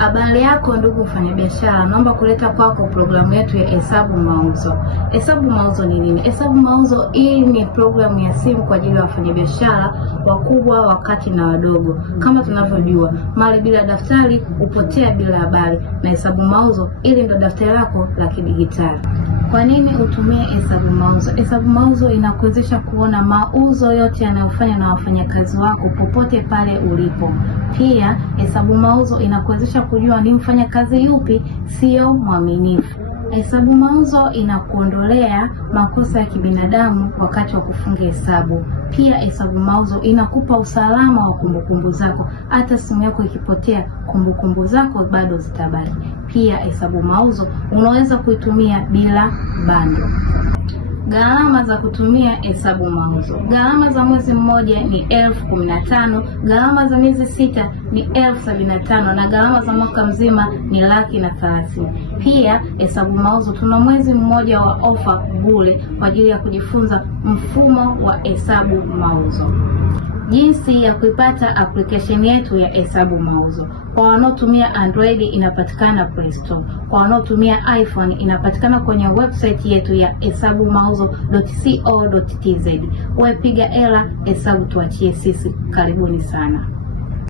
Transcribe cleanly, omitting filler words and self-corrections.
Habari yako ndugu mfanyabiashara, naomba kuleta kwako programu yetu ya Hesabu Mauzo. Hesabu Mauzo ni nini? Hesabu Mauzo hii ni programu ya simu kwa ajili ya wafanyabiashara wakubwa, wakati na wadogo. Kama tunavyojua, mali bila daftari hupotea bila habari, na Hesabu Mauzo ili ndo daftari lako la kidigitali. Kwa nini utumie Hesabu Mauzo? Hesabu Mauzo inakuwezesha kuona mauzo yote yanayofanywa na wafanyakazi wako popote pale ulipo. Pia Hesabu Mauzo inakuwezesha kujua ni mfanyakazi yupi sio mwaminifu. Hesabu Mauzo inakuondolea makosa ya kibinadamu wakati wa kufunga hesabu. Pia Hesabu Mauzo inakupa usalama wa kumbukumbu zako. Hata simu yako ikipotea, kumbukumbu zako bado zitabaki. Pia Hesabu Mauzo unaweza kuitumia bila bando. Gharama za kutumia Hesabu Mauzo. Gharama za mwezi mmoja ni 15,000, gharama za miezi 6 ni 75,000 na gharama za mwaka mzima ni 130,000. Pia Hesabu Mauzo tuna mwezi mmoja wa ofa bure kwa ajili ya kujifunza mfumo wa Hesabu Mauzo. Jinsi ya kuipata application yetu ya Hesabu Mauzo. Kwa wanaotumia Android inapatikana Play Store. Kwa wanaotumia iPhone inapatikana kwenye website yetu ya hesabumauzo.co.tz. Wewe piga hela, hesabu tuachie sisi. Karibuni sana.